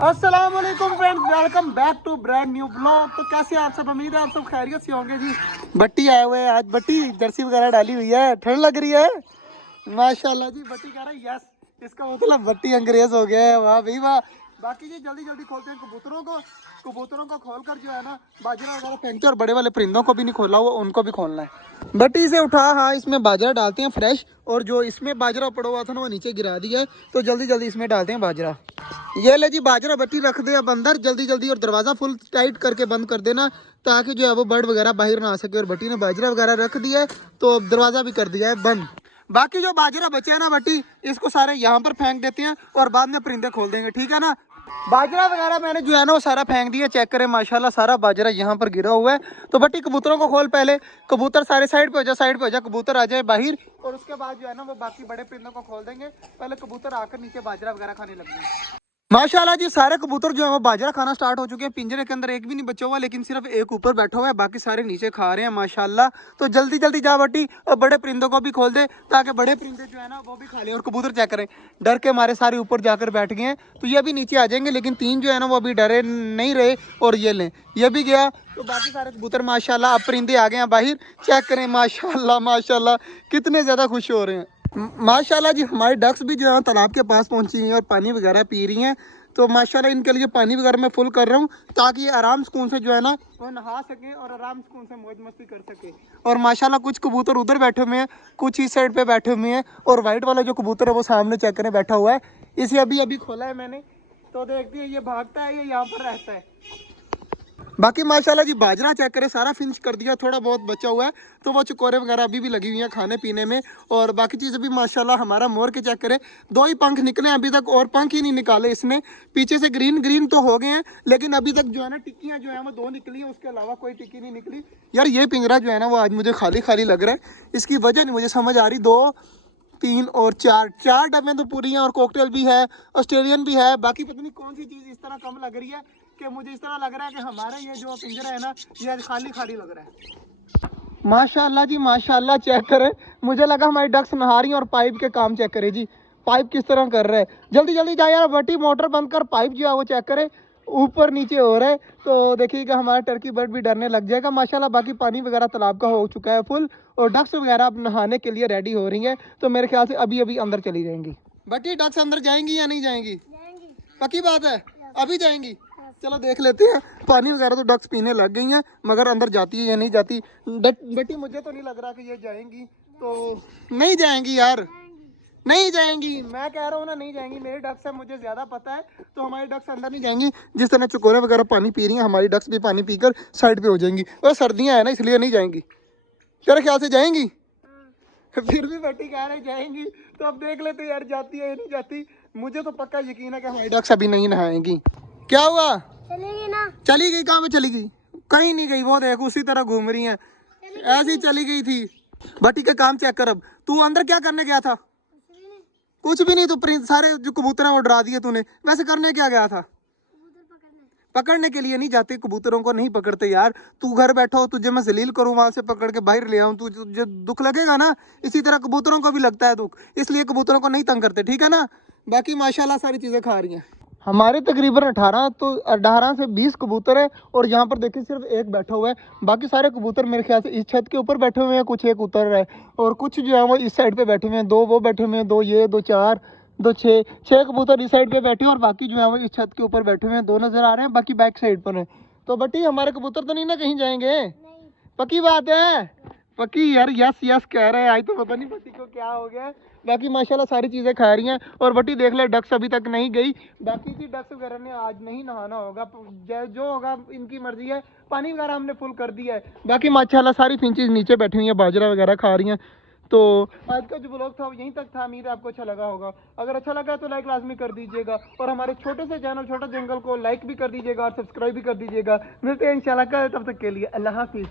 अस्सलाम वालेकुम friends, welcome back to brand new blog. तो कैसे आप सब? उम्मीद है आप सब खैरियत से होंगे जी। बट्टी आए हुए हैं आज। बट्टी जर्सी वगैरह डाली हुई है, ठंड लग रही है माशाल्लाह जी। बट्टी कह रहा है यस, इसका मतलब बट्टी अंग्रेज हो गया है। वाह भाई वाह। बाकी जी जल्दी जल्दी खोलते हैं कबूतरों को खोल कर जो है ना बाजरा वगैरह फेंकते हैं। और बड़े वाले परिंदों को भी नहीं खोला हुआ, उनको भी खोलना है। बट्टी से उठा, हाँ इसमें बाजरा डालते हैं फ्रेश। और जो इसमें बाजरा पड़ा हुआ था ना वो नीचे गिरा दिया है, तो जल्दी जल्दी इसमें डालते हैं बाजरा। ये ले जी बाजरा बट्टी रख दे अब अंदर जल्दी जल्दी। और दरवाज़ा फुल टाइट करके बंद कर देना, ताकि जो है वो बर्ड वगैरह बाहर ना आ सके। और बट्टी ने बाजरा वगैरह रख दिया है, तो अब दरवाज़ा भी कर दिया है बंद। बाकी जो बाजरा बचे है ना बट्टी, इसको सारे यहाँ पर फेंक देते हैं और बाद में परिंदे खोल देंगे, ठीक है ना। बाजरा वगैरह मैंने जो है ना वो सारा फेंक दिया। चेक करें माशाल्लाह सारा बाजरा यहाँ पर गिरा हुआ है। तो बट्टी कबूतरों को खोल पहले। कबूतर सारे साइड पे हो जा, साइड पे हो जा, कबूतर आ जाए बाहर। और उसके बाद जो है ना वो बाकी बड़े परिंदों को खोल देंगे। पहले कबूतर आकर नीचे बाजरा वगैरह खाने लग जाएंगे। माशाल्लाह जी सारे कबूतर जो है वो बाजरा खाना स्टार्ट हो चुके हैं। पिंजरे के अंदर एक भी नहीं बचा हुआ, लेकिन सिर्फ एक ऊपर बैठा हुआ है, बाकी सारे नीचे खा रहे हैं माशाल्लाह। तो जल्दी जल्दी जा बट्टी और बड़े परिंदों को भी खोल दे, ताकि बड़े परिंदे जो है ना वो भी खा ले। और कबूतर चेक करें, डर के मारे सारे ऊपर जाकर बैठ गए हैं। तो ये भी नीचे आ जाएंगे, लेकिन तीन जो है ना वो अभी डरे नहीं रहे। और ये लें, ये भी गया। तो बाकी सारे कबूतर माशाल्लाह अब परिंदे आ गए हैं बाहर। चेक करें माशाल्लाह माशाल्लाह कितने ज़्यादा खुश हो रहे हैं। माशाल्लाह जी हमारे डक्स भी जो है तालाब के पास पहुंची हैं और पानी वगैरह पी रही हैं। तो माशाल्लाह इनके लिए पानी वगैरह मैं फुल कर रहा हूँ, ताकि ये आराम सुकून से जो है ना वो नहा सके और आराम सुकून से मौज मस्ती कर सके। और माशाल्लाह कुछ कबूतर उधर बैठे हुए हैं, कुछ इस साइड पे बैठे हुए हैं। और वाइट वाला जो कबूतर है वो सामने चेक करें बैठा हुआ है। इसे अभी अभी खोला है मैंने, तो देखती है ये भागता है, ये यहाँ पर रहता है। बाकी माशाल्लाह जी बाजरा चेक करें सारा फिनिश कर दिया, थोड़ा बहुत बचा हुआ है। तो वो चकोरे वगैरह अभी भी लगी हुई हैं खाने पीने में। और बाकी चीज़ें भी माशाल्लाह हमारा मोर के चेक करें, दो ही पंख निकले हैं अभी तक, और पंख ही नहीं निकाले इसने। पीछे से ग्रीन ग्रीन तो हो गए हैं, लेकिन अभी तक जो है ना टिक्कियाँ जो है वो दो निकली हैं, उसके अलावा कोई टिक्की नहीं निकली। यार ये पिंजरा जो है ना वो आज मुझे खाली खाली लग रहा है। इसकी वजह नहीं मुझे समझ आ रही। दो तीन और चार डब्बे तो पूरी हैं, और कॉकटेल भी है, ऑस्ट्रेलियन भी है। बाकी पता नहीं कौन सी चीज़ इस तरह कम लग रही है, कि मुझे इस तरह लग रहा है कि हमारा ये जो पिंजरा है ना ये आज खाली खाली लग रहा है। माशाल्लाह जी माशाल्लाह चेक करें, मुझे लगा हमारी डक्स नहा रही हैं। और पाइप के काम चेक करें जी, पाइप किस तरह कर रहा है। जल्दी जल्दी जाए यार बट्टी, मोटर बंद कर, पाइप जो है वो चेक करें ऊपर नीचे हो रहा है। तो देखिएगा हमारा टर्की बर्ड भी डरने लग जाएगा माशाल्लाह। बाकी पानी वगैरह तालाब का हो चुका है फुल, और डक्स वगैरह अब नहाने के लिए रेडी हो रही हैं। तो मेरे ख्याल से अभी अभी अंदर चली जाएंगी। बट्टी डक्स अंदर जाएंगी या नहीं जाएंगी? पक्की बात है, अभी जाएंगी। चलो देख लेते हैं। पानी वगैरह तो डक्स पीने लग गई हैं, मगर अंदर जाती है या नहीं जाती। बेटी मुझे तो नहीं लग रहा कि ये जाएंगी। तो नहीं जाएंगी यार, नहीं जाएंगी। मैं कह रहा हूँ ना नहीं जाएंगी। मेरे डक्स है, मुझे ज़्यादा पता है। तो हमारी डक्स अंदर नहीं जाएंगी। जिस तरह चकोरे वगैरह पानी पी रही हैं, हमारी डक्स भी पानी पीकर साइड पे हो जाएंगी। और सर्दियाँ हैं ना इसलिए नहीं जाएंगी। तेरे ख्याल से जाएंगी? फिर भी बेटी कह रही जाएंगी। तो अब देख लेते यार जाती है या नहीं जाती। मुझे तो पक्का यकीन है कि हमारी डक्स अभी नहीं नहाएंगी। क्या हुआ? चलेगी ना? चली गई? कहाँ पे चली गई? कहीं नहीं गई, वो देख उसी तरह घूम रही है। ऐसी चली गई थी। बटी का काम चेक कर। अब तू अंदर क्या करने गया था? कुछ भी नहीं। तो सारे जो कबूतर हैं वो डरा दिए तूने। वैसे करने क्या गया था? पकड़ने के लिए नहीं जाते, कबूतरों को नहीं पकड़ते यार। तू घर बैठा हो, तुझे मैं जलील करूँ, वहां से पकड़ के बाहर ले आऊँ, तुझे दुख लगेगा ना। इसी तरह कबूतरों को भी लगता है दुख, इसलिए कबूतरों को नहीं तंग करते, ठीक है ना। बाकी माशाल्लाह सारी चीज़ें खा रही हैं। हमारे तकरीबन 18 से 20 कबूतर है। और यहाँ पर देखिए सिर्फ एक बैठा हुआ है। बाकी सारे कबूतर मेरे ख्याल से इस छत के ऊपर बैठे हुए हैं, कुछ एक उतर रहा है। और कुछ जो है वो इस साइड पे बैठे हुए हैं, दो वो बैठे हुए हैं, दो ये, दो चार, दो छः कबूतर इस साइड पे बैठे हैं। और बाकी जो है वो इस छत के ऊपर बैठे हुए हैं, दो नज़र आ रहे हैं, बाकी बैक साइड पर है। तो बटी हमारे कबूतर तो नहीं ना कहीं जाएंगे? पक्की बात है? पक्की यार, यस यस कह रहे हैं। आज तो पता नहीं बटी को क्या हो गया। बाकी माशाल्लाह सारी चीज़ें खा रही हैं। और बटी देख ले डक्स अभी तक नहीं गई। बाकी की डक्स वगैरह ने आज नहीं नहाना होगा, जो होगा इनकी मर्जी है। पानी वगैरह हमने फुल कर दिया है। बाकी माशाल्लाह सारी फिंचेस नीचे बैठी हुई हैं, बाजरा वगैरह खा रही हैं। तो आज का जो ब्लॉग था वो यहीं तक था। उम्मीद है आपको अच्छा लगा होगा। अगर अच्छा लगा तो लाइक लाजमी कर दीजिएगा। और हमारे छोटे से चैनल छोटा जंगल को लाइक भी कर दीजिएगा और सब्सक्राइब भी कर दीजिएगा। मिलते हैं इंशाल्लाह कल, तब तक के लिए अल्लाह हाफिज़।